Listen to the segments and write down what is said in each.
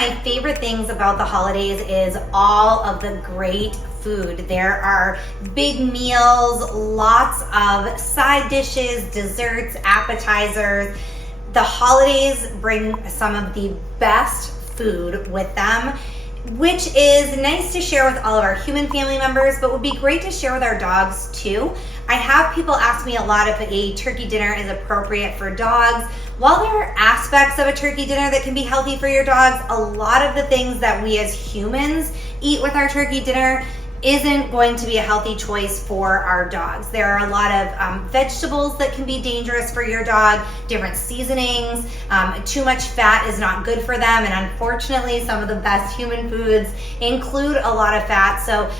my favorite things about the holidays is all of the great food. There are big meals, lots of side dishes, desserts, appetizers. The holidays bring some of the best food with them, which is nice to share with all of our human family members, but would be great to share with our dogs too. I have people ask me a lot if a turkey dinner is appropriate for dogs. While there are aspects of a turkey dinner that can be healthy for your dogs, a lot of the things that we as humans eat with our turkey dinner isn't going to be a healthy choice for our dogs. There are a lot of vegetables that can be dangerous for your dog, different seasonings. Too much fat is not good for them, and unfortunately some of the best human foods include a lot of fat. So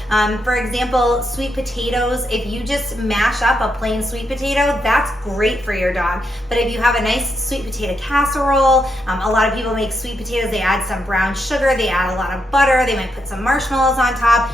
for example, sweet potatoes, if you just mash up a plain sweet potato, that's great for your dog. But if you have a nice sweet potato casserole, a lot of people make sweet potatoes, they add some brown sugar, they add a lot of butter, they might put some marshmallows on top.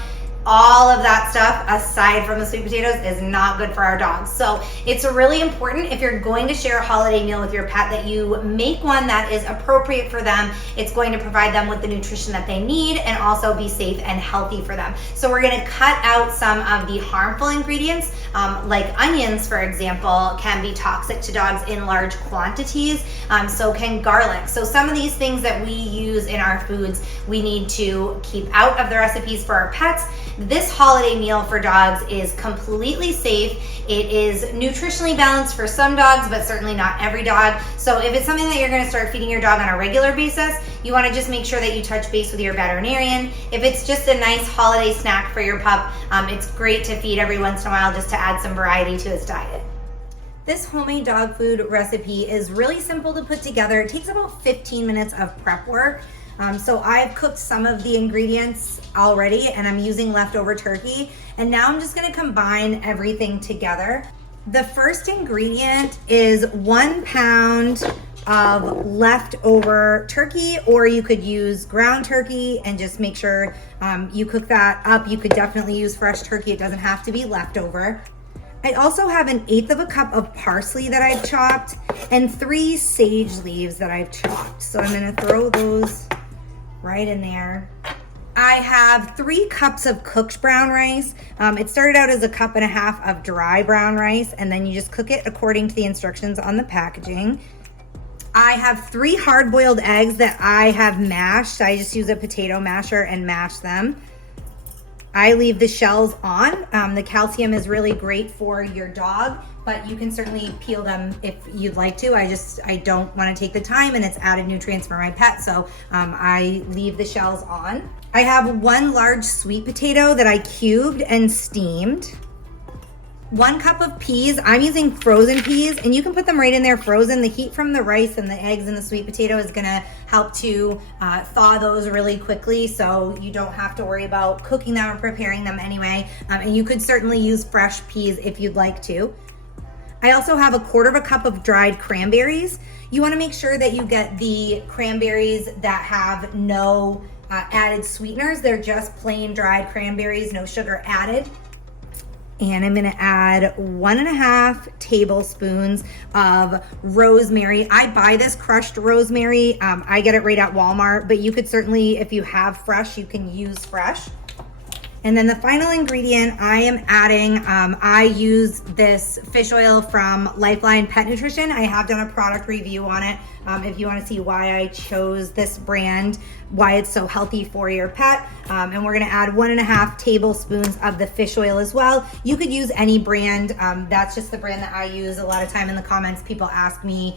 All of that stuff, aside from the sweet potatoes, is not good for our dogs. So it's really important, if you're going to share a holiday meal with your pet, that you make one that is appropriate for them. It's going to provide them with the nutrition that they need and also be safe and healthy for them. So we're gonna cut out some of the harmful ingredients, like onions, for example, can be toxic to dogs in large quantities. So can garlic. So some of these things that we use in our foods, we need to keep out of the recipes for our pets. This holiday meal for dogs is completely safe. It is nutritionally balanced for some dogs, but certainly not every dog. So if it's something that you're gonna start feeding your dog on a regular basis, you wanna just make sure that you touch base with your veterinarian. If it's just a nice holiday snack for your pup, it's great to feed every once in a while just to add some variety to his diet. This homemade dog food recipe is really simple to put together. It takes about 15 minutes of prep work. So I've cooked some of the ingredients already and I'm using leftover turkey. And now I'm just gonna combine everything together. The first ingredient is 1 pound of leftover turkey, or you could use ground turkey and just make sure you cook that up. You could definitely use fresh turkey. It doesn't have to be leftover. I also have 1/8 of a cup of parsley that I've chopped and 3 sage leaves that I've chopped. So I'm gonna throw those right in there. I have 3 cups of cooked brown rice. It started out as 1.5 cups of dry brown rice, and then you just cook it according to the instructions on the packaging. I have 3 hard-boiled eggs that I have mashed. I just use a potato masher and mash them. I leave the shells on. The calcium is really great for your dog, but you can certainly peel them if you'd like to. I don't want to take the time, and it's added nutrients for my pet, so I leave the shells on. I have 1 large sweet potato that I cubed and steamed. 1 cup of peas. I'm using frozen peas, and you can put them right in there frozen. The heat from the rice and the eggs and the sweet potato is gonna help to thaw those really quickly, so you don't have to worry about cooking them or preparing them anyway. And you could certainly use fresh peas if you'd like to. I also have 1/4 cup of dried cranberries. You wanna make sure that you get the cranberries that have no added sweeteners. They're just plain dried cranberries, no sugar added. And I'm gonna add 1.5 tablespoons of rosemary. I buy this crushed rosemary. I get it right at Walmart, but you could certainly, if you have fresh, you can use fresh. And then the final ingredient I am adding, I use this fish oil from Lifeline Pet Nutrition. I have done a product review on it. If you want to see why I chose this brand, why it's so healthy for your pet. And we're gonna add 1.5 tablespoons of the fish oil as well. You could use any brand. That's just the brand that I use. A lot of time in the comments, people ask me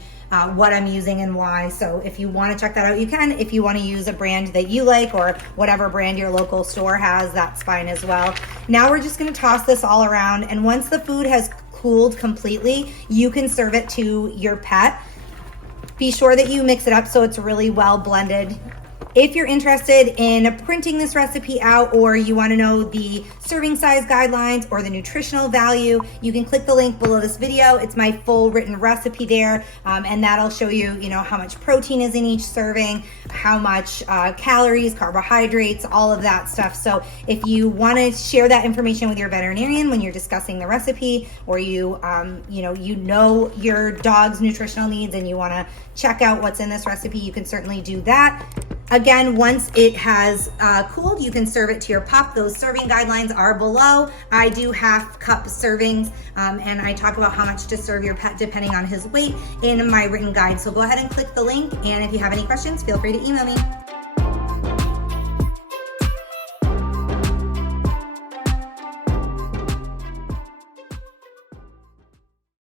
what I'm using and why. So if you want to check that out, you can. If you want to use a brand that you like or whatever brand your local store has, that's fine as well. Now we're just going to toss this all around, and once the food has cooled completely, you can serve it to your pet. Be sure that you mix it up so it's really well blended. If you're interested in printing this recipe out, or you want to know the serving size guidelines or the nutritional value, you can click the link below this video. It's my full written recipe there, and that'll show you, how much protein is in each serving, how much calories, carbohydrates, all of that stuff. So if you want to share that information with your veterinarian when you're discussing the recipe, or you know your dog's nutritional needs and you want to check out what's in this recipe, you can certainly do that. Again, once it has cooled, you can serve it to your pup. Those serving guidelines are below. I do half cup servings, and I talk about how much to serve your pet depending on his weight in my written guide. So go ahead and click the link, and if you have any questions, feel free to email me.